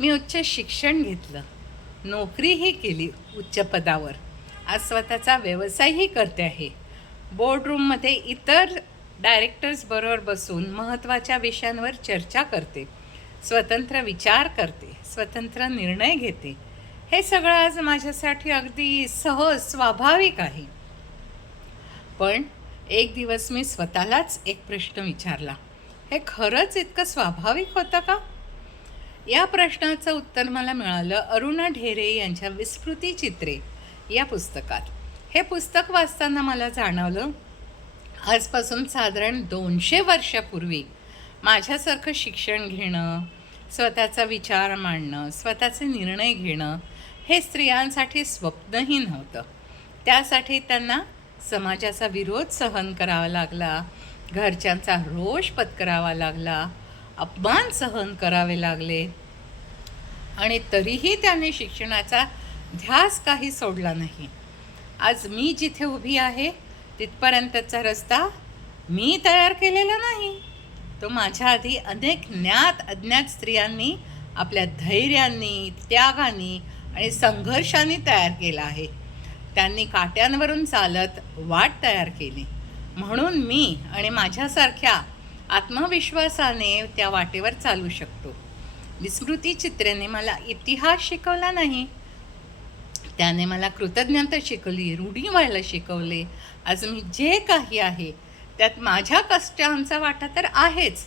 मी उच्च शिक्षण घेतलं, नोकरीही केली उच्च पदावर. आज स्वतःचा व्यवसायही करते आहे. बोर्डरूममध्ये इतर डायरेक्टर्सबरोबर बसून महत्त्वाच्या विषयांवर चर्चा करते. स्वतंत्र विचार करते, स्वतंत्र निर्णय घेते. हे सगळं आज माझ्यासाठी अगदी सहज, स्वाभाविक आहे. पण एक दिवस मी स्वतःलाच एक प्रश्न विचारला, हे खरंच इतकं स्वाभाविक होतं का? या प्रश्नाचं उत्तर मला मिळालं अरुणा ढेरे यांच्या विस्मृती चित्रे या पुस्तकात. हे पुस्तक वाचताना मला जाणवलं, आजपासून साधारण 200 वर्षापूर्वी माझ्यासारखं शिक्षण घेणं, स्वतःचा विचार मांडणं, स्वतःचे निर्णय घेणं हे स्त्रियांसाठी स्वप्नही नव्हतं. त्यासाठी त्यांना समाजाचा विरोध सहन करावा लागला, घरच्यांचा रोष पत्करावा लागला, अपमान सहन करावे लागले आणि तरीही त्यांनी शिक्षणाचा ध्यास काही सोडला नाही. आज मी जिथे उभी आहे तिथपर्यंतचा रस्ता मी तयार केलेला नाही, तो माझ्या आधी अनेक ज्ञात अज्ञात स्त्रियांनी आपल्या धैर्याने, त्यागाने आणि संघर्षाने तयार केला आहे. त्यांनी काट्यांवरून चालत वाट तयार केली, म्हणून मी आणि माझ्यासारख्या आत्मविश्वासाने त्या वाटेवर चालू शकतो. विस्मृती चित्रेने मला इतिहास शिकवला नाही, त्याने मला कृतज्ञता शिकवली, रूढी व्हायला शिकवले. आज मी जे काही आहे त्यात माझ्या कष्टांचा वाटा तर आहेच,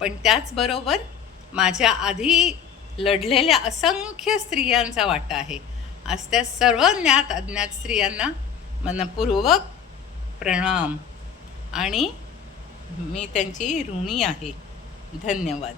पण त्याचबरोबर माझ्या आधी लढलेल्या असंख्य स्त्रियांचा वाटा आहे. आज त्या सर्व ज्ञात अज्ञात स्त्रियांना मनपूर्वक प्रणाम आणि मी त्यांची ऋणी आहे. धन्यवाद.